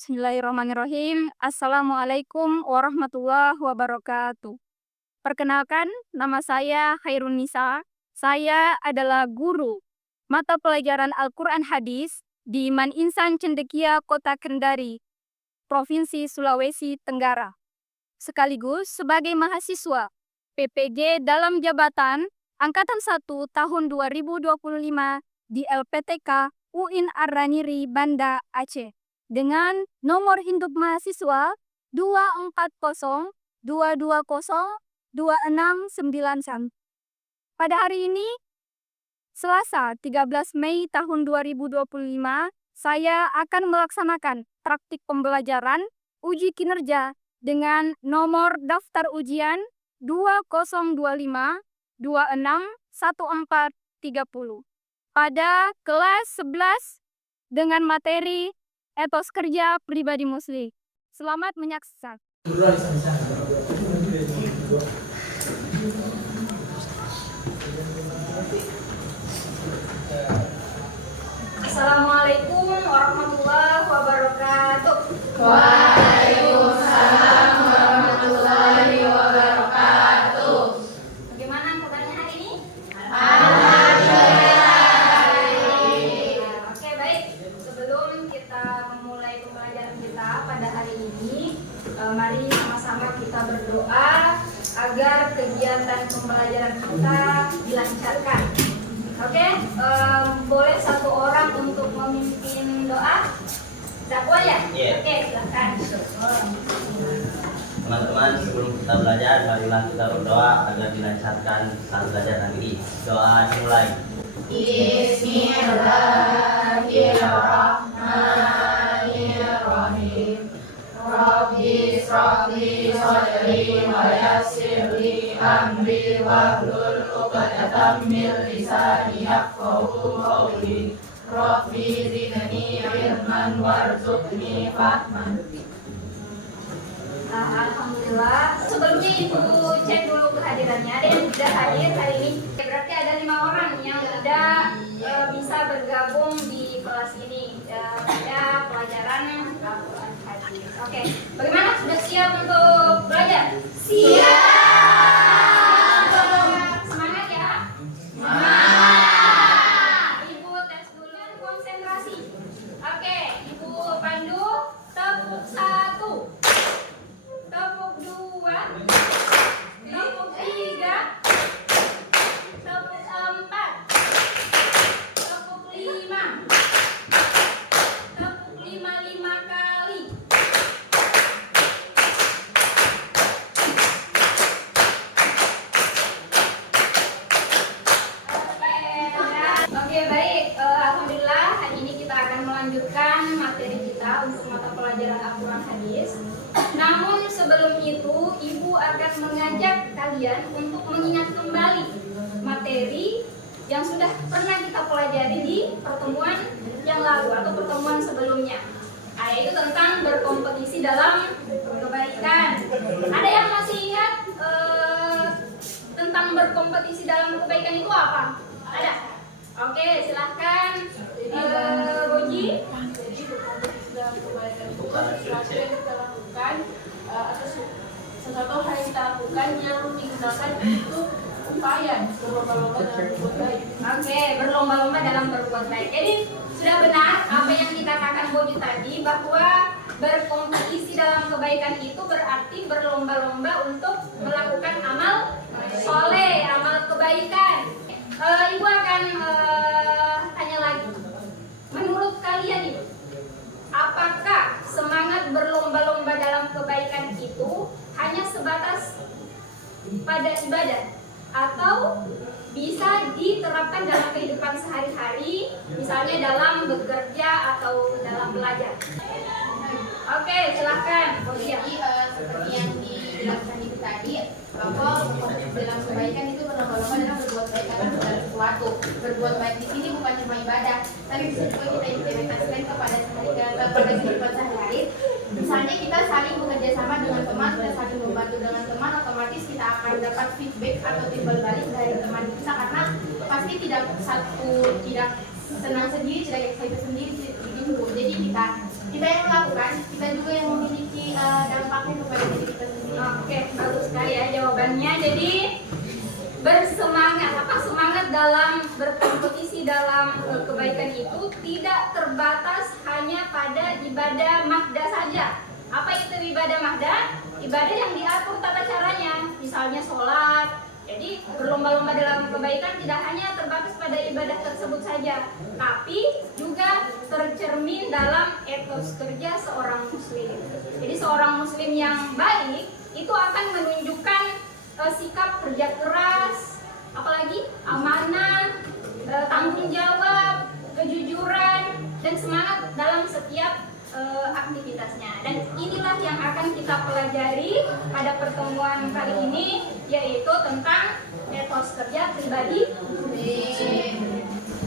Bismillahirrahmanirrahim. Assalamualaikum warahmatullahi wabarakatuh. Perkenalkan, nama saya Khairun Nisa. Saya adalah guru mata pelajaran Al-Quran Hadis di Man Insan Cendekia, Kota Kendari, Provinsi Sulawesi Tenggara. Sekaligus sebagai mahasiswa PPG dalam jabatan Angkatan 1 tahun 2025 di LPTK UIN Ar-Raniri, Banda Aceh. Dengan nomor induk mahasiswa 240220269. Pada hari ini, Selasa 13 Mei tahun 2025, saya akan melaksanakan praktik pembelajaran uji kinerja dengan nomor daftar ujian 2025-26-14-30 pada kelas 11 dengan materi etos kerja pribadi muslim. Selamat menyaksikan. Assalamualaikum warahmatullahi wabarakatuh. Waalaikumsalam warahmatullahi wabarakatuh. Bagaimana kabarnya hari ini? Oke, baik. Sebelum kita memulai pembelajaran kita pada hari ini, mari sama-sama kita berdoa agar kegiatan pembelajaran kita dilancarkan. Oke, boleh satu orang untuk memimpin doa? Dakwah ya? Yeah. Oke, silakan. Teman-teman, sebelum kita belajar, marilah kita berdoa agar dilancarkan saat belajar nanti. Doa dimulai. Bismillahirrahmanirrahim. Rabbi ishrah li sadri wa yassir li amri wahlul 'uqdatam min lisani yafqahu qawli. Rabbi zidni ilman warzuqni fahman. Alhamdulillah. Sebelumnya Ibu cek dulu kehadirannya. Ada yang tidak hadir hari ini. Berarti ada 5 orang yang tidak bisa bergabung di kelas ini pada pelajaran Al-Quran Hadis. Oke, bagaimana? Sudah siap untuk belajar? Siap. Semangat ya. Semangat. Ibu tes dulu konsentrasi. Oke, Ibu pandu. Tepuk 1. Tepuk 2, tepuk 3, tepuk 4, tepuk 5, tepuk 5 kali. Oke, baik. Alhamdulillah hari ini kita akan melanjutkan materi kita untuk mata pelajaran Al-Quran Hadis. Namun sebelum itu, Ibu akan mengajak kalian untuk mengingat kembali materi yang sudah pernah kita pelajari di pertemuan yang lalu atau pertemuan sebelumnya. Yaitu tentang berkompetisi dalam kebaikan. Ada yang masih ingat tentang berkompetisi dalam kebaikan itu apa? Ada? Oke, silahkan Boji. Jadi berkompetisi dalam kebaikan itu sesuatu yang kita lakukan atau sesuatu hal yang kita lakukan yang digunakan untuk upaya berlomba-lomba dalam berbuat baik. Oke, berlomba-lomba dalam berbuat baik. Jadi sudah benar apa yang dikatakan Boji tadi, bahwa berkompetisi dalam kebaikan itu berarti berlomba-lomba untuk melakukan amal soleh, amal kebaikan. Ibu akan tanya lagi. Menurut kalian Ibu, apakah semangat berlomba-lomba dalam kebaikan itu hanya sebatas pada ibadah atau bisa diterapkan dalam kehidupan sehari-hari, misalnya dalam bekerja atau dalam belajar? Oke, silahkan. Jadi seperti yang dijelaskan itu tadi, bahwa berkompetisi dalam kebaikan itu berlomba-lomba dalam berbuat baik karena segala sesuatu. Berbuat baik di sini bukan cuma ibadah, tapi bisa juga kita implementasikan kepada kehidupan sehari-hari. Misalnya kita saling bekerja sama dengan teman, kita saling membantu dengan teman, otomatis kita akan dapat feedback atau timbal balik dari teman kita, karena pasti tidak senang sendiri, tidak excited sendiri. Jadi kita yang melakukan kan, kita juga yang memiliki dampaknya kepada diri kita sendiri. Oke, bagus sekali ya jawabannya. Jadi semangat dalam berkompetisi dalam kebaikan itu tidak terbatas hanya pada ibadah mahda saja. Apa itu ibadah mahda? Ibadah yang diatur tata caranya, misalnya sholat. Jadi berlomba-lomba dalam kebaikan tidak hanya terbatas pada ibadah tersebut saja, tapi juga tercermin dalam etos kerja seorang muslim. Jadi seorang muslim yang baik itu akan menunjukkan sikap kerja keras, apalagi amanah, tanggung jawab, kejujuran, dan semangat dalam setiap aktivitasnya. Dan inilah yang akan kita pelajari pada pertemuan kali ini, yaitu tentang etos kerja pribadi.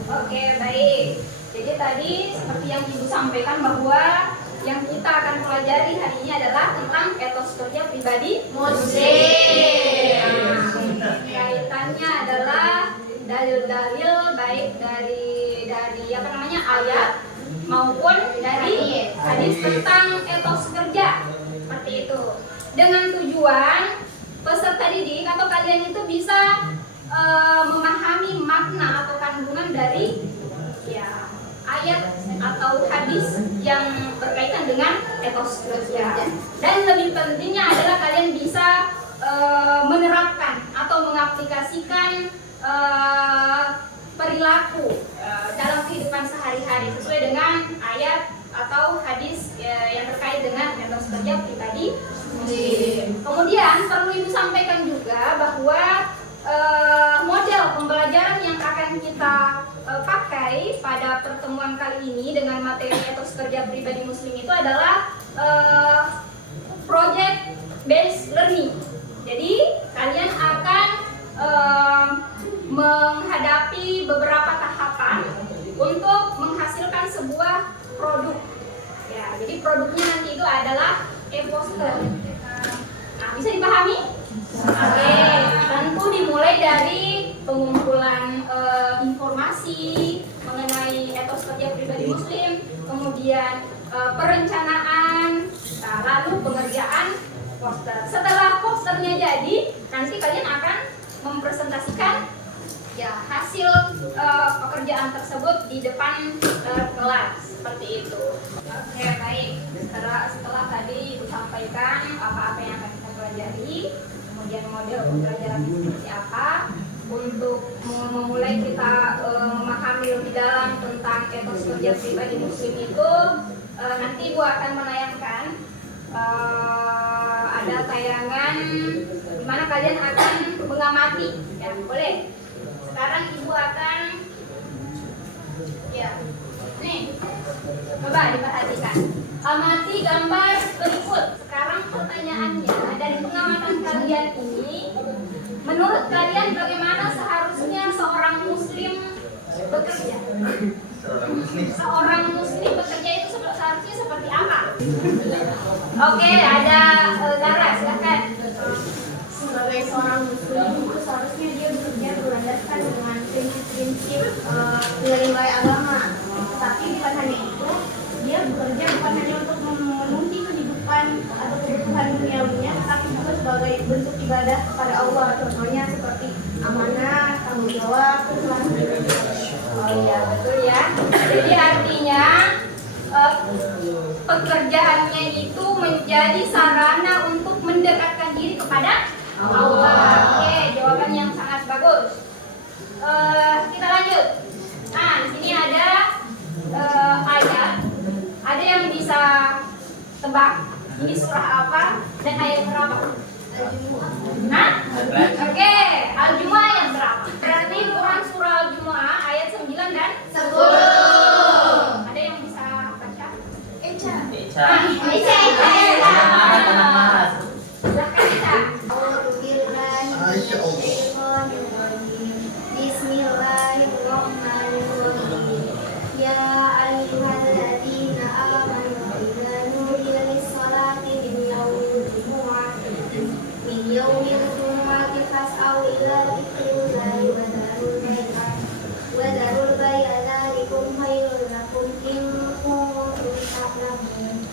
Oke, baik. Jadi tadi seperti yang Ibu sampaikan bahwa yang kita akan pelajari hari ini adalah tentang etos kerja pribadi muslim. Kaitannya adalah dalil-dalil baik dari ayat maupun dari hadis tentang etos kerja, seperti itu. Dengan tujuan peserta didik atau kalian itu bisa memahami makna atau kandungan dari ayat atau hadis yang berkaitan dengan etos kerja. Dan lebih pentingnya adalah kalian bisa menerapkan atau mengaplikasikan perilaku dalam kehidupan sehari-hari sesuai dengan ayat atau hadis yang terkait dengan etos kerja pribadi muslim. Kemudian perlu Ibu sampaikan juga bahwa model pembelajaran yang akan kita pakai pada pertemuan kali ini dengan materi etos kerja pribadi muslim itu adalah project based learning. Jadi kalian akan menghadapi beberapa tahapan untuk menghasilkan sebuah produk. Ya, jadi produknya nanti itu adalah e-poster. Nah, bisa dipahami? Oke, tentu dimulai dari pengumpulan informasi mengenai etos kerja pribadi muslim, kemudian perencanaan, lalu pengerjaan poster. Setelah posternya jadi, nanti kalian akan mempresentasikan hasil pekerjaan tersebut di depan kelas, seperti itu. Oke, baik. Setelah tadi Ibu sampaikan apa-apa yang akan kita pelajari, kemudian model pembelajaran seperti apa, untuk memulai kita memahami lebih dalam tentang etos kerja pribadi muslim itu, nanti Ibu akan menayangkan ada tayangan di mana kalian akan mengamati, ya boleh. Sekarang Ibu akan, nih, coba diperhatikan. Amati gambar berikut. Sekarang pertanyaannya, dari pengamatan kalian ini, menurut kalian bagaimana seharusnya seorang muslim bekerja? Seorang muslim bekerja itu seharusnya seperti apa? Oke, ada Zara, silakan. Sebagai seorang muslim itu seharusnya dia bekerja berlandaskan dengan prinsip-prinsip nilai-nilai agama. Tetapi bukan hanya itu, dia bekerja bukan hanya untuk memenuhi kehidupan atau kebutuhan duniawinya, tetapi juga sebagai bentuk ibadah kepada Allah. Contohnya seperti amanah, tanggung jawab, keselamatan. Oh iya, betul ya. Jadi artinya pekerjaannya itu menjadi sarana untuk mendekatkan diri kepada Allah. Oke, jawaban yang sangat bagus. Kita lanjut. Nah, di sini ada ayat. Ada yang bisa tebak ini surah apa dan ayat berapa? Nah, oke, Al-Jumu'ah ayat berapa? Berarti Quran surah Al-Jumu'ah ayat 9 dan 10. Ada yang bisa baca? Eca. Eca. Silahkan Eca. Bismillahirrahmanirrahim. Ya ayyuhalladzina amanu idza nudiya lis-salati min yaumil jumu'ati fas'au ila dzikrillahi wa dharul bai'a dzalikum khairul lakum in kuntum ta'lamun.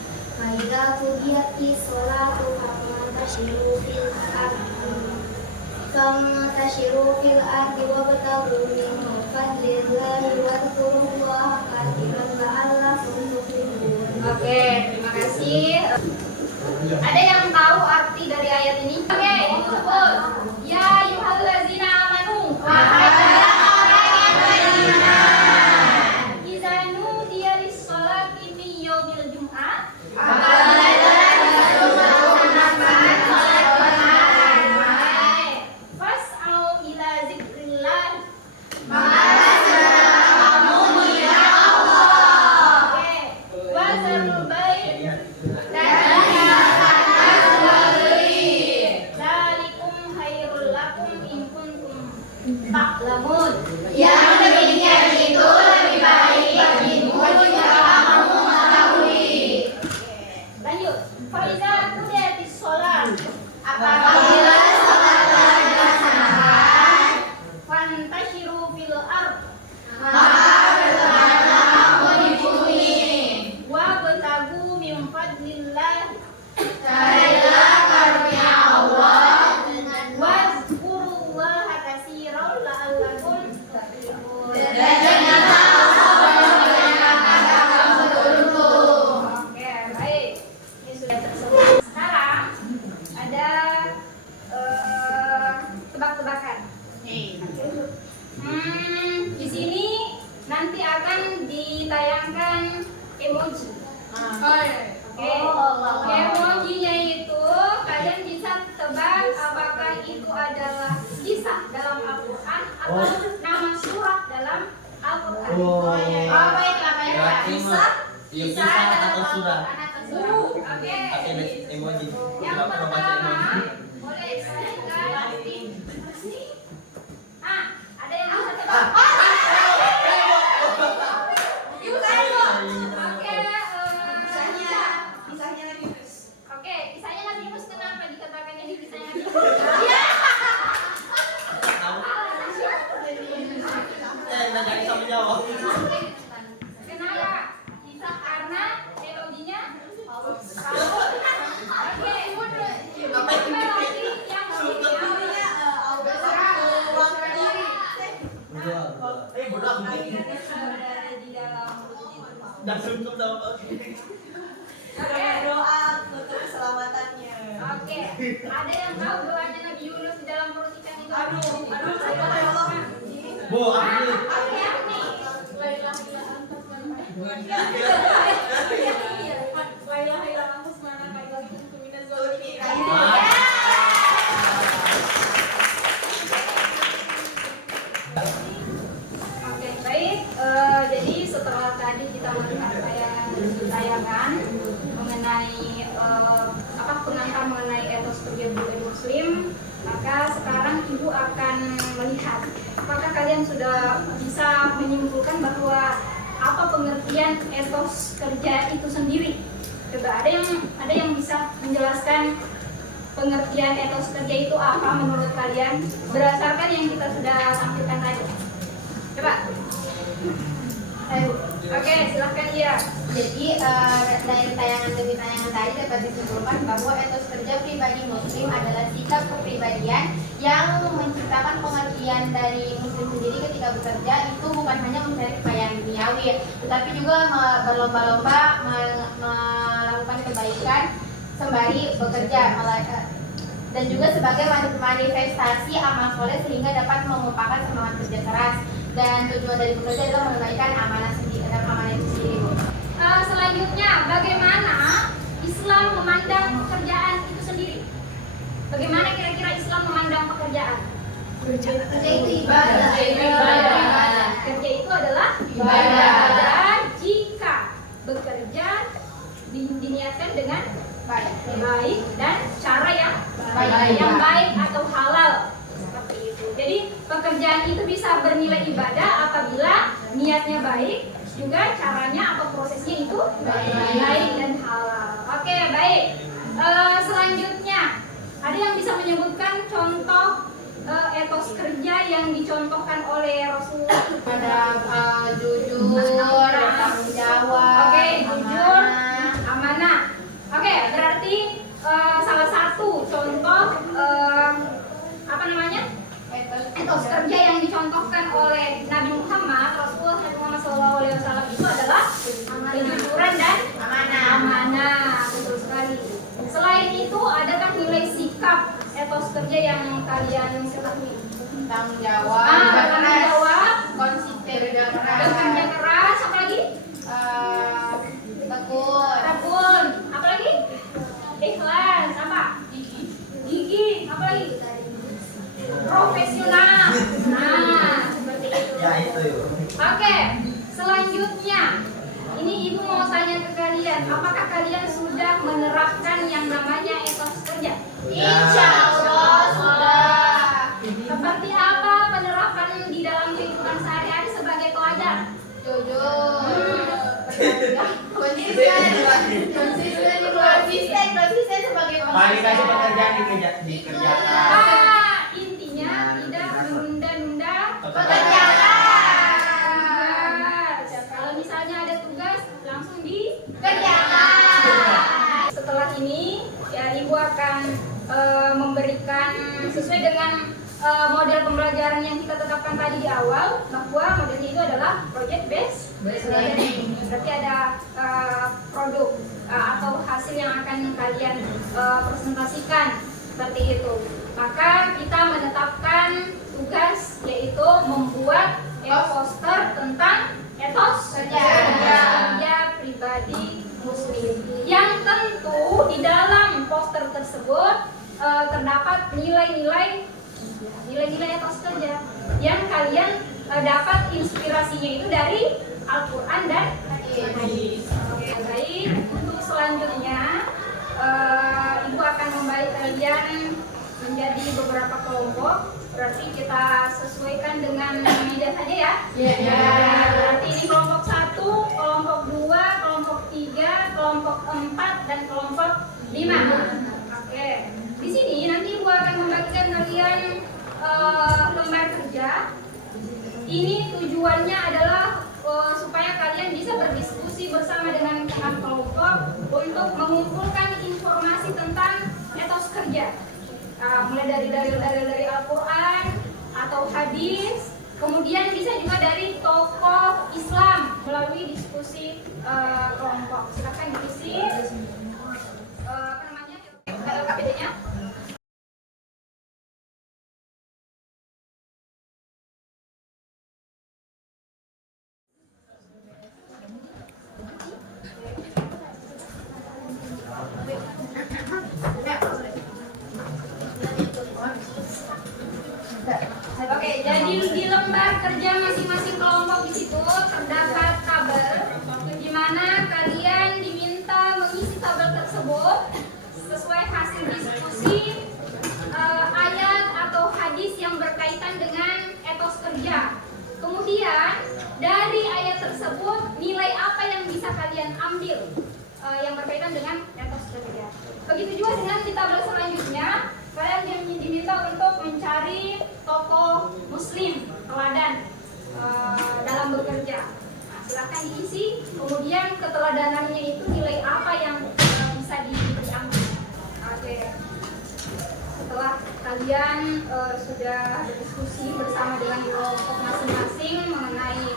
فإذا قضيت الصلاة فانتشروا في الأرض وابتغوا من فضل الله واذكروا الله كثيرا لعلكم تفلحون. Oke, terima kasih. Ada yang tahu arti dari ayat ini? Oke, disebut. Ya ayyuhallazina amanu. Idza nudiya lis-sholati min yaumil jum'ah. Fas'au ila zikrillah. Oke, wazarul bai'. Zalikum khairul lakum in kuntum ta'lamun. Yang demikian itu lebih baik bagimu jika kamu mengetahui. Lanjut. Faiza qudiyatis shalah. Apabila sholat telah dilaksanakan, Fantashiru fil ard. maka bertebaranlah kamu di bumi. Wabtagu min fadlillah. Carilah karunia Allah Wazkurullaha katsiran la'allakum tuflihun. dan janganlah engkau memperbanyak agar kamu beruntung. Oke, baik. Ini sudah tersebut. Sekarang ada tebak-tebakan. Di sini nanti akan ditayangkan emoji. Oke, emojinya itu kalian bisa tebak apakah itu adalah kisah dalam Al-Quran atau nama surat dalam Al-Quran. Baiklah, baiklah. Kisah atau sudah? Oke. Pakai emoji. Yang Nggak perlu baca pertama, emoji. boleh silahkan. Ada yang bisa tebak? Oke, kisahnya Nabi Yunus kenapa dikatakan ini kisahnya Nabi Yunus? Nggak bisa menjawab. Kenapa? Kisah karena melodinya Paul. Oke. Apa itu? Bodoh aku. Dan suntuk sama doa untuk keselamatannya. Oke, ada yang tahu doanya Nabi Yunus di dalam perut ikan itu? Bu, aku Oke, Agni. Oke, baik. Jadi setelah tadi kita melihat tayangan mengenai pengantar mengenai etos kerja budaya Muslim, maka sekarang Ibu akan melihat apakah kalian sudah bisa menyimpulkan bahwa apa pengertian etos kerja itu sendiri. Coba ada yang bisa menjelaskan pengertian etos kerja itu apa menurut kalian berdasarkan yang kita sudah sampaikan tadi. Coba. Oke, silahkan ya. Jadi dari tayangan demi tayangan tadi dapat disimpulkan bahwa etos kerja pribadi Muslim adalah sikap kepribadian yang menciptakan pengertian dari Muslim sendiri ketika bekerja itu bukan hanya mencari kekayaan duniawi, tetapi juga berlomba-lomba melakukan kebaikan sembari bekerja, dan juga sebagai manifestasi amal soleh sehingga dapat mengupakan semangat kerja keras. Dan tujuan dari bekerja adalah menunaikan amanah sendiri dan amanah itu sendiri. Selanjutnya, bagaimana Islam memandang pekerjaan itu sendiri? Bagaimana kira-kira Islam memandang pekerjaan? Kerja itu ibadah. Kerja itu adalah Ibadah. Dan jika bekerja diniatkan dengan baik dan cara yang baik atau halal. Seperti itu. Jadi pekerjaan itu bisa bernilai ibadah apabila niatnya baik, juga caranya atau prosesnya itu baik dan halal. Oke, baik. Selanjutnya, ada yang bisa menyebutkan contoh etos kerja yang dicontohkan oleh Rasulullah? Ada jujur, bertanggung jawab, Oke, jujur, amanah. amanah. Oke, etos kerja yang dicontohkan oleh Nabi Muhammad SAW itu adalah kejujuran dan amanah. Betul sekali. Selain itu, adakah nilai sikap etos kerja yang kalian ketahui? Tanggung jawab, Tanggung jawab, konsisten, bekerja keras, apa lagi? Tekun, apa lagi? Ikhlas, apa? Gigi, apa lagi? Profesional. Nah, seperti itu. Ya itu yuk. Oke, selanjutnya ini ibu mau tanya ke kalian, apakah kalian sudah menerapkan yang namanya etos kerja? Insya Allah sudah. Seperti apa penerapan di dalam kehidupan sehari-hari sebagai pelajar? Jujur, konsisten sebagai Paling kasih pekerjaan dikerjakan. Intinya tidak menunda-nunda pekerjaan. Kalau misalnya ada tugas langsung Kerjakan. Setelah ini ya ibu akan memberikan sesuai dengan model pembelajaran yang kita tetapkan tadi di awal, bahwa modelnya itu adalah project based learning. Berarti ada produk atau hasil yang akan kalian presentasikan seperti itu. Maka kita menetapkan tugas yaitu membuat poster tentang etos kerja pribadi muslim, yang tentu di dalam poster tersebut terdapat nilai-nilai etos kerja yang kalian dapat inspirasinya itu dari Al-Quran dan hadis. Oke, baik. Untuk selanjutnya ibu akan membagi kalian menjadi beberapa kelompok. Berarti kita sesuaikan dengan media saja ya. Berarti ini kelompok 1, kelompok 2, kelompok 3, kelompok 4, dan kelompok 5. Oke. Di sini nanti ibu akan membagikan kalian lembar kerja. Ini tujuannya adalah supaya kalian bisa berdiskusi bersama dengan teman kelompok untuk mengumpulkan informasi tentang etos kerja. Mulai dari dalil-dalil dari Al-Quran atau hadis, kemudian bisa juga dari tokoh Islam melalui diskusi kelompok. Silakan diisi apa namanya LKPD-nya. Oke, jadi di lembar kerja masing-masing kelompok di situ terdapat tabel di mana kalian diminta mengisi tabel tersebut sesuai hasil diskusi ayat atau hadis yang berkaitan dengan etos kerja. Kemudian dari ayat tersebut nilai apa yang bisa kalian ambil yang berkaitan dengan etos kerja. Begitu juga dengan di tabel selanjutnya, kalian diminta untuk mencari tokoh muslim teladan dalam bekerja. Nah, silahkan diisi. Kemudian keteladanannya itu nilai apa yang bisa diambil. Oke. Setelah kalian sudah berdiskusi bersama dengan kelompok masing-masing mengenai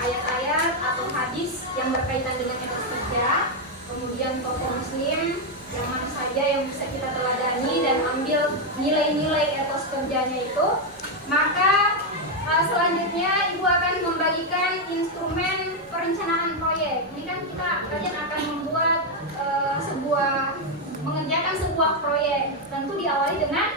ayat-ayat atau hadis yang berkaitan dengan etos kerja, kemudian tokoh muslim yang mana saja yang bisa kita teladani dan ambil nilai-nilai etos kerjanya itu, maka selanjutnya ibu akan membagikan instrumen perencanaan proyek. Ini kan kalian akan membuat mengerjakan sebuah proyek. Tentu diawali dengan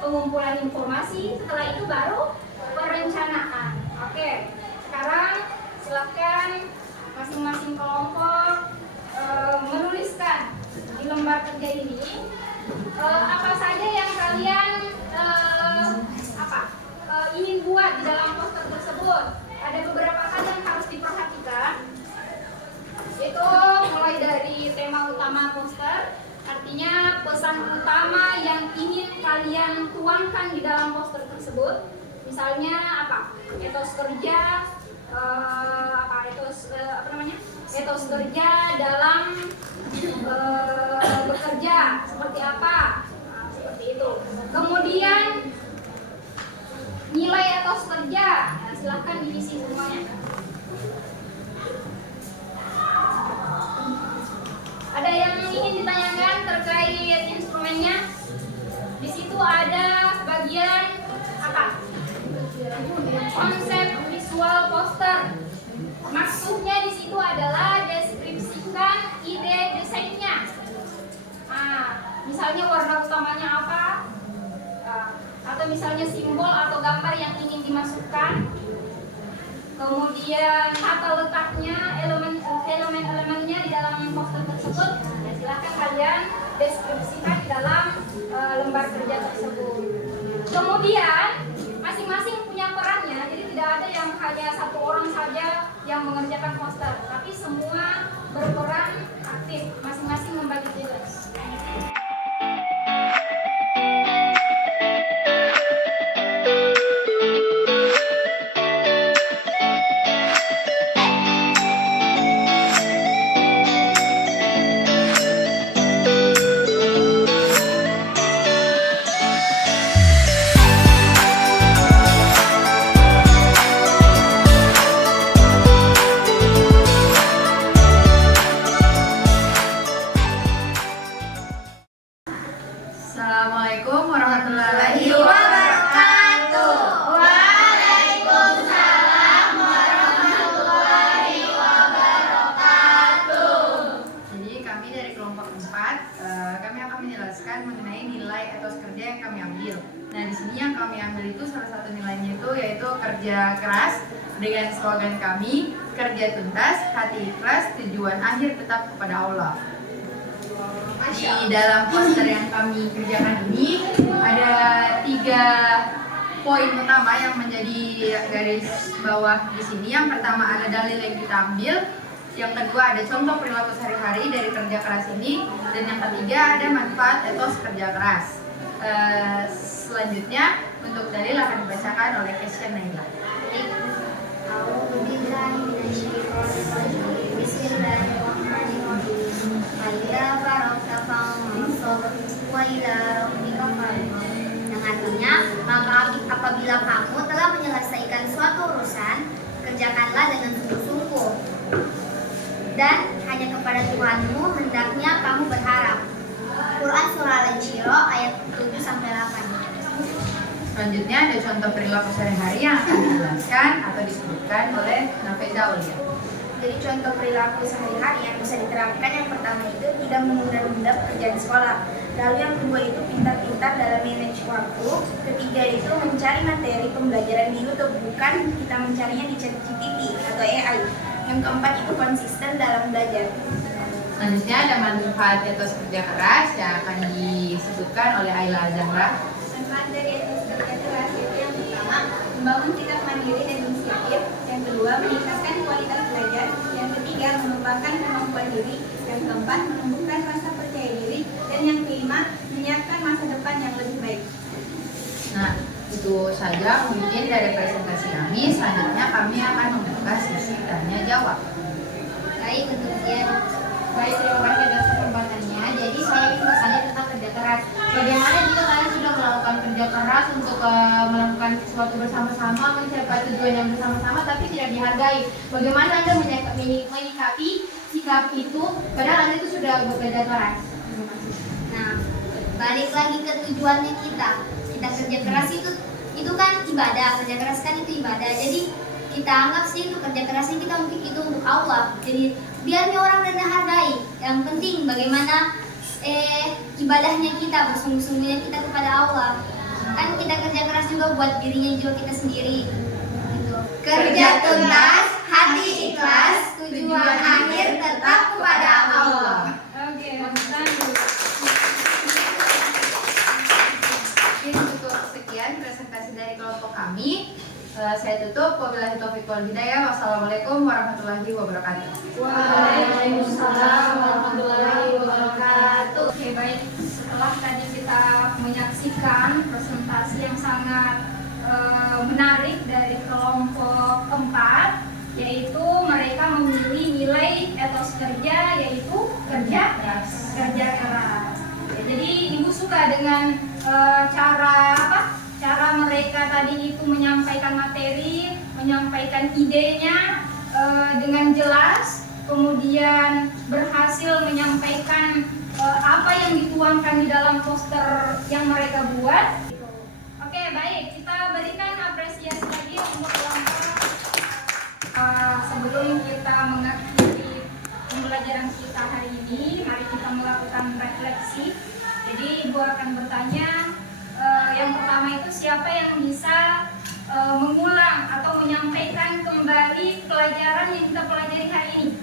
pengumpulan informasi, setelah itu baru perencanaan. Oke, sekarang silahkan masing-masing kelompok menuliskan di lembar kerja ini apa saja yang kalian ingin buat di dalam poster tersebut. Ada beberapa hal yang harus diperhatikan, itu mulai dari tema utama poster, artinya pesan utama yang ingin kalian tuangkan di dalam poster tersebut. Misalnya etos kerja, etos kerja dalam bekerja seperti apa, seperti itu. Kemudian nilai etos kerja. Ya, silahkan diisi semuanya. Ada yang ingin ditanyakan terkait instrumennya? Di situ ada bagian apa? Konsep visual poster. Maksudnya di situ adalah deskripsikan ide desainnya. Nah, misalnya warna utamanya apa? Atau misalnya simbol atau gambar yang ingin dimasukkan. Kemudian tata letaknya, elemen-elemennya di dalam poster tersebut. Ya, silahkan kalian deskripsikan di dalam lembar kerja tersebut. Kemudian masing-masing punya perannya, jadi tidak ada yang hanya satu orang saja yang mengerjakan poster, tapi semua berperan aktif, masing-masing membagi tugas. Assalamualaikum warahmatullahi wabarakatuh. Waalaikumsalam warahmatullahi wabarakatuh. Jadi kami dari kelompok 4, kami akan menjelaskan mengenai nilai etos kerja yang kami ambil. Nah, di sini yang kami ambil itu salah satu nilainya itu yaitu kerja keras dengan slogan kami, kerja tuntas, hati ikhlas, tujuan akhir tetap kepada Allah. Di dalam poster yang kami kerjakan ini ada 3 poin utama yang menjadi garis bawah di sini. Yang pertama ada dalil yang kita ambil, yang kedua ada contoh perilaku sehari-hari dari kerja keras ini, dan yang ketiga ada manfaat etos kerja keras. Selanjutnya untuk dalil akan dibacakan oleh Kesya Naila. Bismillahirrahmanirrahim. Yang artinya, maka apabila kamu telah menyelesaikan suatu urusan, kerjakanlah dengan sungguh-sungguh, dan hanya kepada Tuhanmu hendaknya kamu berharap. Quran Surah Al-Insyirah ayat 7-8. Selanjutnya ada contoh perilaku sehari-hari yang akan dijelaskan atau disebutkan oleh Nafeza Aulia. Jadi contoh perilaku sehari-hari yang bisa diterapkan, yang pertama itu tidak menunda-nunda pekerjaan sekolah. Lalu yang kedua itu pintar-pintar dalam manage waktu. Ketiga itu mencari materi pembelajaran di YouTube, bukan kita mencarinya di ChatGPT atau AI. Yang keempat itu konsisten dalam belajar. Selanjutnya ada manfaat etos kerja keras yang akan disebutkan oleh Ayla Zahra. Manfaat dari etos kerja keras itu yang pertama, membangun sikap mandiri dan inisiatif. Yang kedua, meningkatkan kualitas belajar. Yang ketiga, mengembangkan kemampuan diri. Yang keempat, menumbuhkan rasa percaya diri. Dan yang kelima, menyiapkan masa depan yang lebih baik. Nah, itu saja mungkin dari presentasi kami. Selanjutnya kami akan membuka sesi tanya jawab. Baik, untuk dia. Baik, terima kasih atas kesempatannya. Jadi saya ingin bertanya tentang kerja keras. Bagaimana jika kalian sudah melakukan kerja keras untuk melakukan sesuatu bersama-sama, mencapai tujuan yang bersama-sama, tapi tidak dihargai? Bagaimana Anda menyikapi sikap itu, padahal Anda itu sudah bekerja keras? Nah, balik lagi ke tujuannya kita kerja keras itu kan ibadah, kerja keras kan itu ibadah. Jadi kita anggap sih itu kerja kerasnya kita itu untuk Allah. Jadi biarnya orang rendah hargai. Yang penting bagaimana ibadahnya kita, bersungguh-sungguhnya kita kepada Allah. Kan kita kerja keras juga buat dirinya juga kita sendiri. Gitu. Kerja tuntas, hati ikhlas, tujuan akhir tetap kepada Allah. Oke, lanjut. Untuk sekian presentasi dari kelompok kami. Saya tutup. Wabillahi taufiq wal hidayah. Wassalamualaikum warahmatullahi wabarakatuh. Waalaikumsalam warahmatullahi wabarakatuh. Oke, baik. Setelah tadi kita menyaksikan presentasi yang sangat menarik dari kelompok 4, yaitu mereka memilih nilai etos kerja, yaitu kerja keras. Ya, jadi ibu suka dengan cara mereka tadi itu menyampaikan materi, menyampaikan idenya dengan jelas, kemudian berhasil menyampaikan apa yang dituangkan di dalam poster yang mereka buat. Oke, baik, kita berikan apresiasi lagi untuk kelompok. Sebelum kita mengakhiri pembelajaran kita hari ini, mari kita melakukan refleksi. Jadi Ibu akan bertanya, yang pertama itu siapa yang bisa mengulang atau menyampaikan kembali pelajaran yang kita pelajari hari ini?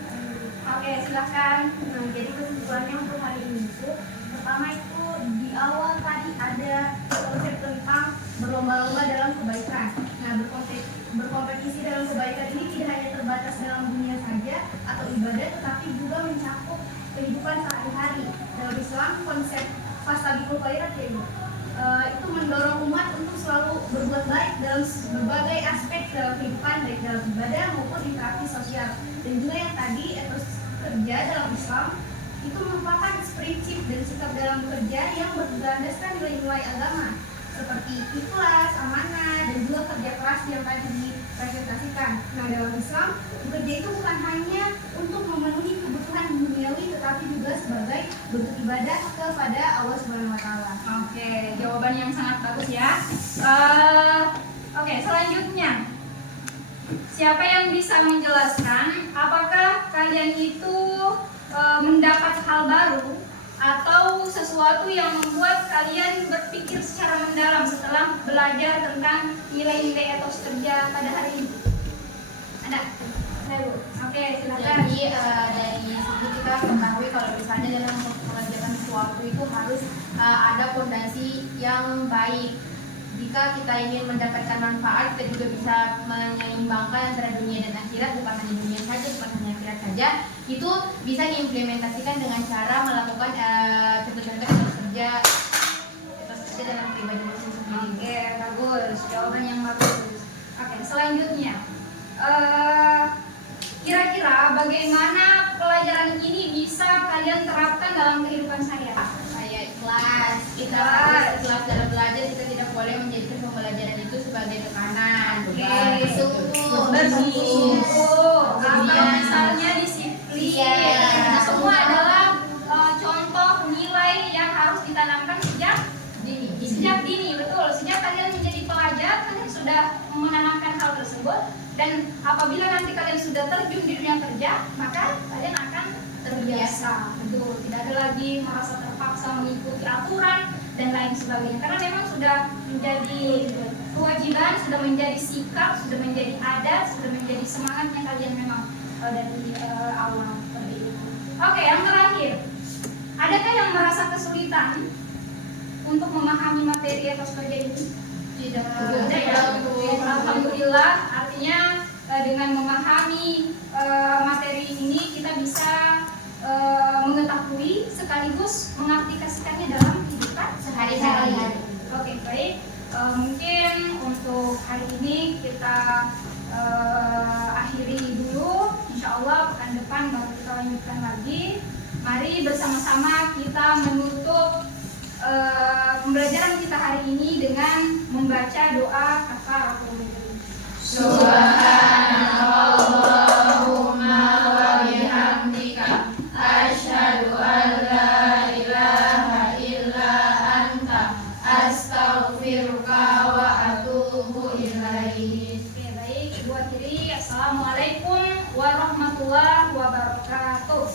Oke, silakan. Nah, jadi kesimpulannya untuk hari ini itu pertama itu di awal tadi ada konsep tentang berlomba-lomba dalam kebaikan. Nah, berkompetisi dalam kebaikan ini tidak hanya terbatas dalam dunia saja atau ibadah, tetapi juga mencakup kehidupan sehari-hari. Dalam Islam, konsep fastabiqul khairat ya Ibu, itu mendorong umat untuk selalu berbuat baik dalam berbagai aspek dalam kehidupan, baik dalam ibadah maupun interaksi sosial. Dan juga yang tadi etos kerja dalam Islam itu merupakan prinsip dan sikap dalam kerja yang berlandaskan nilai-nilai agama seperti ikhlas, amanah, dan juga kerja keras yang tadi dipresentasikan. Nah, dalam Islam, bekerja itu bukan hanya untuk memenuhi kebutuhan duniawi, tetapi juga sebagai bentuk ibadah kepada Allah Subhanahu Wa Taala. Oke, jawaban yang sangat bagus ya. Oke, selanjutnya, siapa yang bisa menjelaskan apakah kalian itu mendapat hal baru atau sesuatu yang membuat kalian berpikir secara mendalam setelah belajar tentang nilai-nilai etos kerja pada hari ini? Ada? Oke, silakan. Jadi dari situ kita ketahui kalau misalnya dalam mengerjakan sesuatu itu harus ada fondasi yang baik. Jika kita ingin mendapatkan manfaat, kita juga bisa menyeimbangkan antara dunia dan akhirat, bukan hanya dunia saja, bukan hanya akhirat saja. Itu bisa diimplementasikan dengan cara melakukan contoh-contoh etos kerja dalam pribadi sendiri. Oke, bagus. Jawaban yang bagus. Oke, selanjutnya. Kira-kira bagaimana pelajaran ini bisa kalian terapkan dalam kehidupan sehari-hari? Kayak ikhlas. Kita harus ikhlas dalam belajar. Kita tidak boleh menjadikan pembelajaran itu sebagai tekanan. Bersungguh-sungguh. Atau misalnya disiplin. Nah, semua adalah contoh nilai yang harus ditanamkan sejak dini. Betul. Sejak kalian menjadi pelajar, kalian sudah menanamkan hal tersebut. Dan apabila nanti kalian sudah terjun di dunia kerja, maka kalian akan terbiasa. Betul. Tidak ada lagi merasa terpaksa mengikuti aturan dan lain sebagainya. Karena memang sudah menjadi kewajiban, sudah menjadi sikap, sudah menjadi adat, sudah menjadi semangatnya kalian memang dari awal seperti itu. Oke, yang terakhir, adakah yang merasa kesulitan untuk memahami materi etos kerja ini? Tidak. Alhamdulillah, artinya dengan memahami materi ini kita bisa mengetahui sekaligus mengaplikasikannya dalam kehidupan sehari-hari. Oke, baik. Mungkin untuk hari ini kita akhiri dulu. Insya Allah pekan depan baru kita lanjutkan lagi. Mari bersama-sama kita menutup pembelajaran kita hari ini dengan membaca doa kafaratul majelis. Subhanallahumma wa bihamdika asyhadu an la ilaha illa anta astaghfiruka wa atubu ilaik. Oke, baik. Ibu akhiri. Assalamualaikum warahmatullahi wabarakatuh.